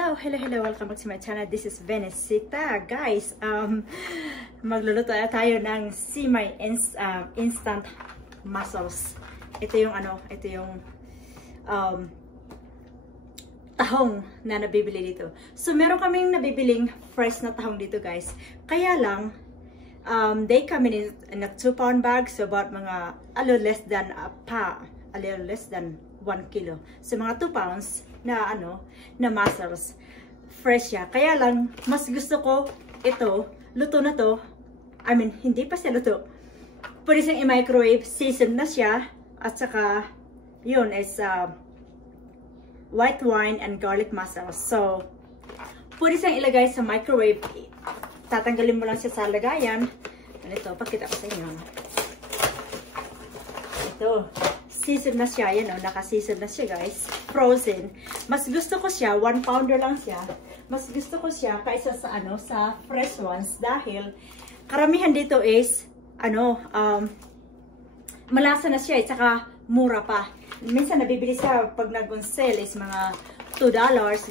Hello, welcome back to my channel. This is Venesita. Guys, magluluto tayo ng Simay instant mussels. Ito yung tahong na nabibili dito. So meron kaming nabibiling fresh na tahong dito, guys. Kaya lang they come in a 2-pound bag, so about mga a little less than 1 kilo. So mga 2 pounds na na mussels. Fresh siya. Kaya lang mas gusto ko ito, luto na to. I mean, hindi pa siya luto. Pwede siyang i-microwave, seasoned na siya. At saka yun is white wine and garlic mussels. So pwede siyang ilagay sa microwave. Tatanggalin mo lang siya sa lagayan. Ito, pakita ko sa inyo. Ito, seasoned na siya. Yan o, naka-seasoned na siya, guys. Frozen. Mas gusto ko siya, 1 pounder lang siya. Mas gusto ko siya kaysa sa sa fresh ones dahil karamihan dito is malasa na siya at saka mura pa. Minsan nabibili siya pag nag-on-sale is mga $2,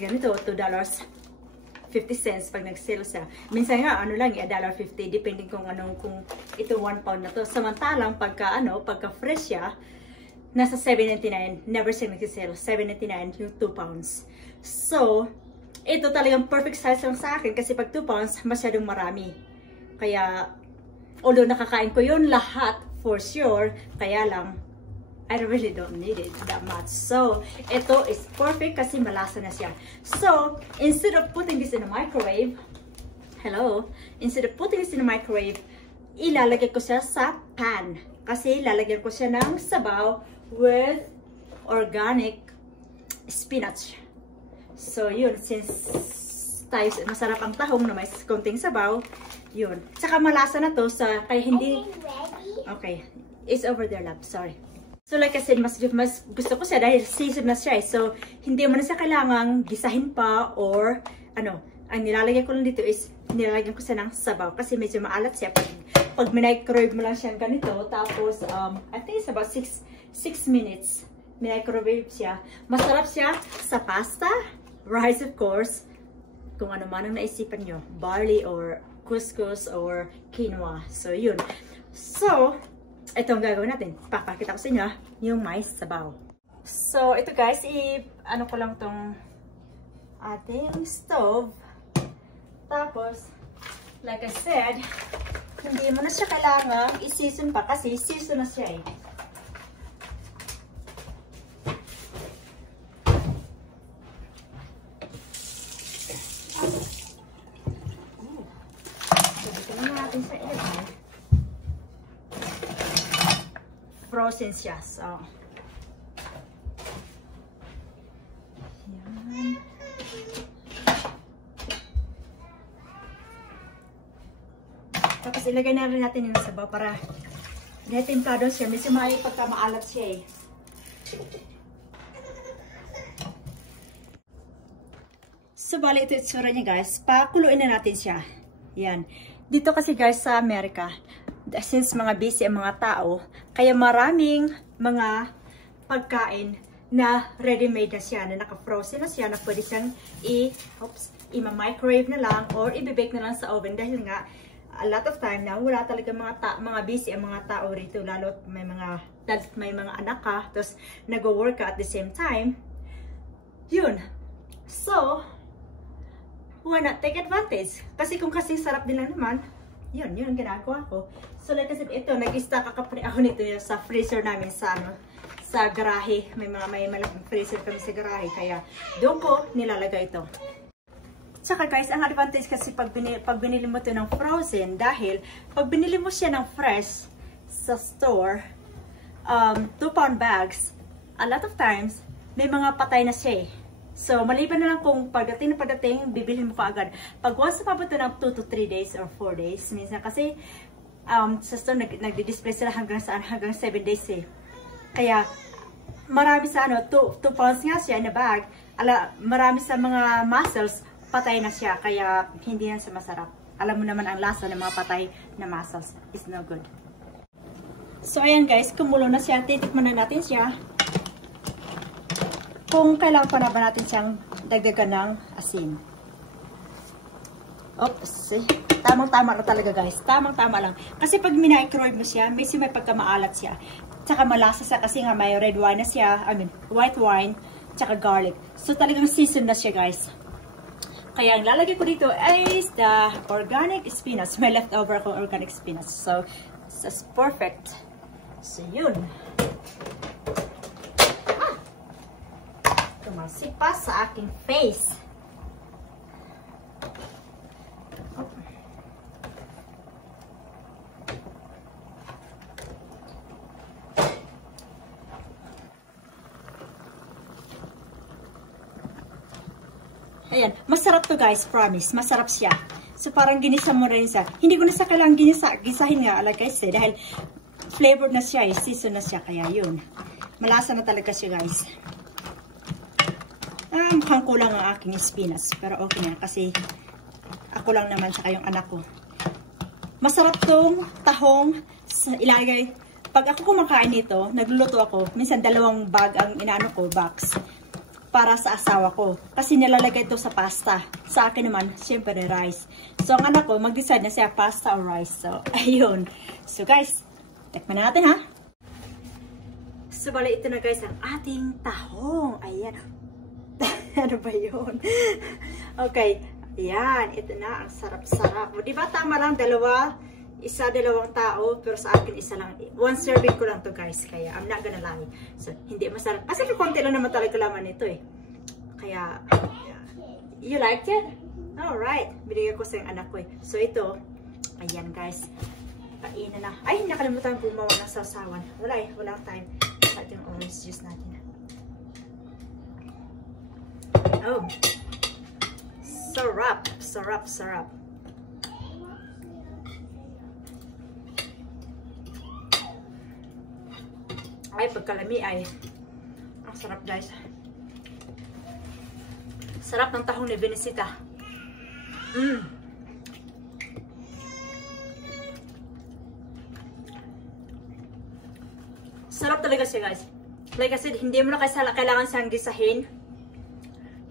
ganito, $2.50 pag nag-sale siya. Minsan nga lang $1.50 depending kung kung ito 1 pound na to. Samantalang pagka fresh siya, nasa $7.99. Never siya nag-sale. $7.99 yung 2 pounds. So, ito talagang perfect size lang sa akin kasi pag 2 pounds, masyadong marami. Kaya, although nakakain ko yun lahat, for sure, kaya lang, I really don't need it that much. So, ito is perfect kasi malasa na siya. So, instead of putting this in a microwave, ilalagay ko siya sa pan. Kasi lalagyan ko siya ng sabaw with organic spinach. So, yun. Since tayo masarap ang tahong na may konting sabaw, yun. Tsaka malasa na to sa kaya hindi... Okay. It's over there, love. Sorry. So, like I said, mas gusto ko siya dahil seasoned na siya. So, hindi mo na siya kailangang gisahin pa or ang nilalagay ko lang dito is nilalagyan ko siya ng sabaw kasi medyo maalat siya pag microwave mo lang siya ganito. Tapos, I think it's about 6 minutes. Microwave siya. Masarap siya sa pasta, rice of course, kung ano man ang naisipan nyo. Barley or couscous or quinoa. So, yun. So, ito ang gagawin natin. Papakita ko sa inyo yung mais sabaw. So, ito guys, ko lang tong ating stove. Tapos, like I said, hindi mo na siya kailangan i-season pa kasi season na siya eh. Sabihin na natin sa ilagay. Frozen siya. So, yan. Tapos ilagay na rin natin yung sabaw para netimpado siya. Medyo pagka maalat siya eh. So, bali ito itsura niya guys. Pakuluin na natin siya. Yan. Dito kasi guys sa Amerika, since mga busy ang mga tao, kaya maraming mga pagkain na ready-made na siya, na naka-frozen na siya, na pwede siyang i-microwave na lang or i-bake na lang sa oven dahil nga a lot of time na wala talaga mga busy ang mga tao rito, lalo may mga anak ka, tapos nag-work ka at the same time. Yun. So, why not take advantage? Kasi kung kasi sarap din lang naman, yun ang ginagawa ko. So, like I said, ito, nag-stock ako nito sa freezer namin sa garahe. May malaking freezer kami sa garahe, kaya doon ko nilalagay ito. Tsaka guys, ang advantage kasi pag binili mo ito ng frozen, dahil pag binili mo siya ng fresh sa store, 2-pound bags, a lot of times, may mga patay na siya eh. So, maliban na lang kung pagdating, bibili mo pa agad. Pag once na pabuto ng 2 to 3 days or 4 days, minsan kasi, sa store, nagdi-display sila hanggang 7 days eh. Kaya, marami sa 2 pounds nga siya na bag, marami sa mga mussels, patay na siya. Kaya, hindi yan siya masarap. Alam mo naman ang lasa ng mga patay na mussels is no good. So, ayan guys, kumulo na siya. Titikman na natin siya. Kung kailangan pa na ba natin siyang dagdagan ng asin. Oops, tamang-tama lang talaga guys. Tamang-tama lang. Kasi pag minaikrowave mo siya, may pagkamaalat siya. Tsaka malasa siya kasi nga may red wine na siya. White wine, tsaka garlic. So talagang season na siya guys. Kaya ang lalagay ko dito is the organic spinach. May leftover akong organic spinach. So, that's perfect. So, yun. Tumasipa sa aking face. Ayan, masarap to guys, promise. Masarap siya. So, parang ginisa mo rin siya. Hindi ko na sa kailangang gisahin nga, like I said, dahil flavored na siya, season na siya, kaya yun. Malasa na talaga siya guys. Mukhang kulang ang aking spinach, pero okay na, kasi ako lang naman, tsaka yung anak ko. Masarap tong tahong ilagay. Pag ako kumakain nito, nagluluto ako, minsan 2 bag ang inaano ko, box. Para sa asawa ko. Kasi nilalagay ito sa pasta. Sa akin naman, syempre rice. So, ang anak ko, mag-decide na siya pasta or rice. So, ayun. So, guys, tikman natin ha. So, bali ito na guys, ang ating tahong. Ayan. Ano ba yun? Okay. Ayan. Ito na. Ang sarap-sarap. O, diba tama lang? 2 tao, pero sa akin isa lang. 1 serving ko lang to guys, kaya I'm not gonna lie. So, hindi masarap. Kasi konti lang naman talaga laman nito eh. Kaya, you liked it? Alright. Binigay ko sa yung anak ko eh. So, ito, ayan guys. Painan na. Ay, nakalimutan ko gumawa ng sausawan. Wala eh, wala time. At yung orange juice natin. Oh. Sarap. Sarap, sarap. Ay, pagkalami ay ang sarap guys. Sarap ng tahong ni Vinisita. Sarap talaga siya guys. Like I said, hindi mo na kailangan siyang gisahin.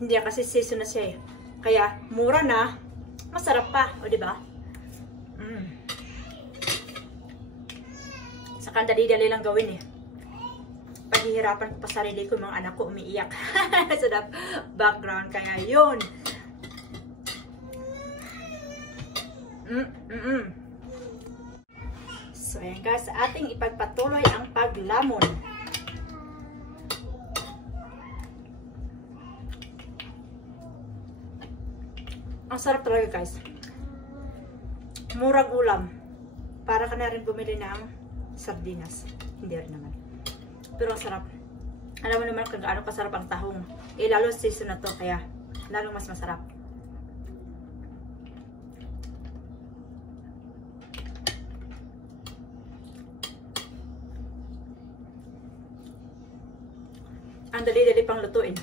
Hindi kasi season na siya eh. Kaya mura na, masarap pa, o diba? Saka dali-dali lang gawin eh. Paghihirapan ko pa sarili ko, mga anak ko umiiyak sa background, kaya yun. So ayan guys, ating ipagpatuloy ang paglamon. Ang sarap talaga guys. Murang ulam. Para ka na rin bumili ng sardinas. Hindi rin naman. Pero ang sarap. Alam mo naman kung gaano kasarap ang tahong. Eh, lalo season na to, kaya lalong mas masarap. Ang dali-dali pang lutuin.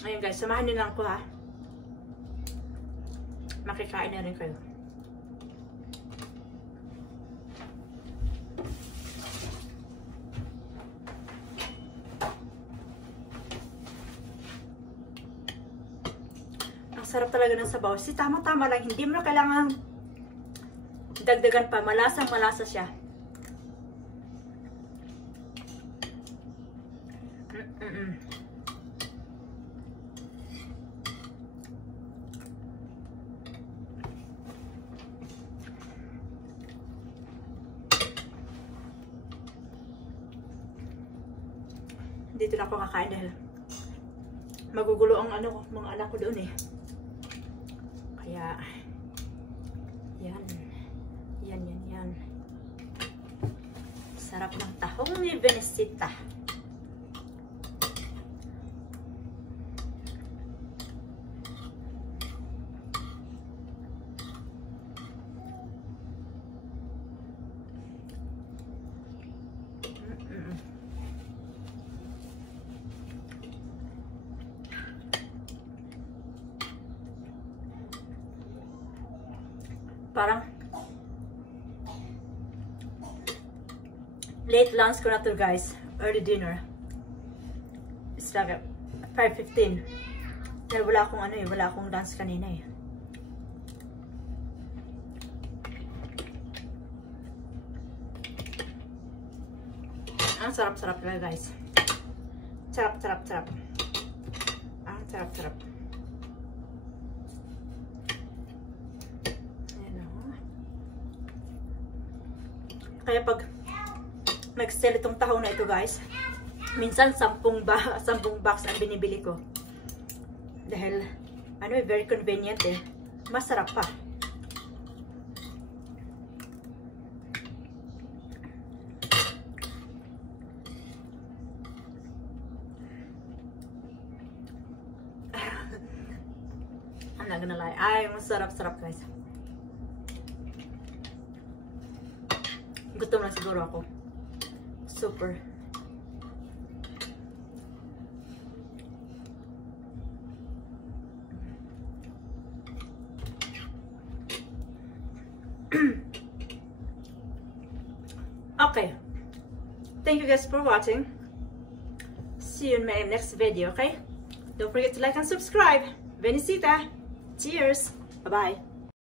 Ayun guys, samahan niyo lang ko ha. Makikain na rin kayo. Ang sarap talaga ng sabaw. Si tama-tama lang. Hindi mo na kailangan dagdagan pa. Malasang-malasa siya. Dito na ako kakain dahil magugulo ang mga anak ko doon eh. Kaya yan. Yan. Sarap ng tahong ni Vinisita. late lunch ko na to guys. Early dinner. It's like 5:15. Dahil wala akong wala akong lunch kanina eh. Ang sarap-sarap talaga guys. Sarap. Ang sarap-sarap. Ayan o. Kaya pag nag-sell itong tahong na ito guys, minsan 10 box ang binibili ko. Dahil, very convenient eh. Masarap pa. I'm not gonna lie. Ay, masarap-sarap guys. Gutom na siguro ako. Super. Okay. Thank you guys for watching. See you in my next video, okay? Don't forget to like and subscribe. Venicita. Cheers. Bye-bye.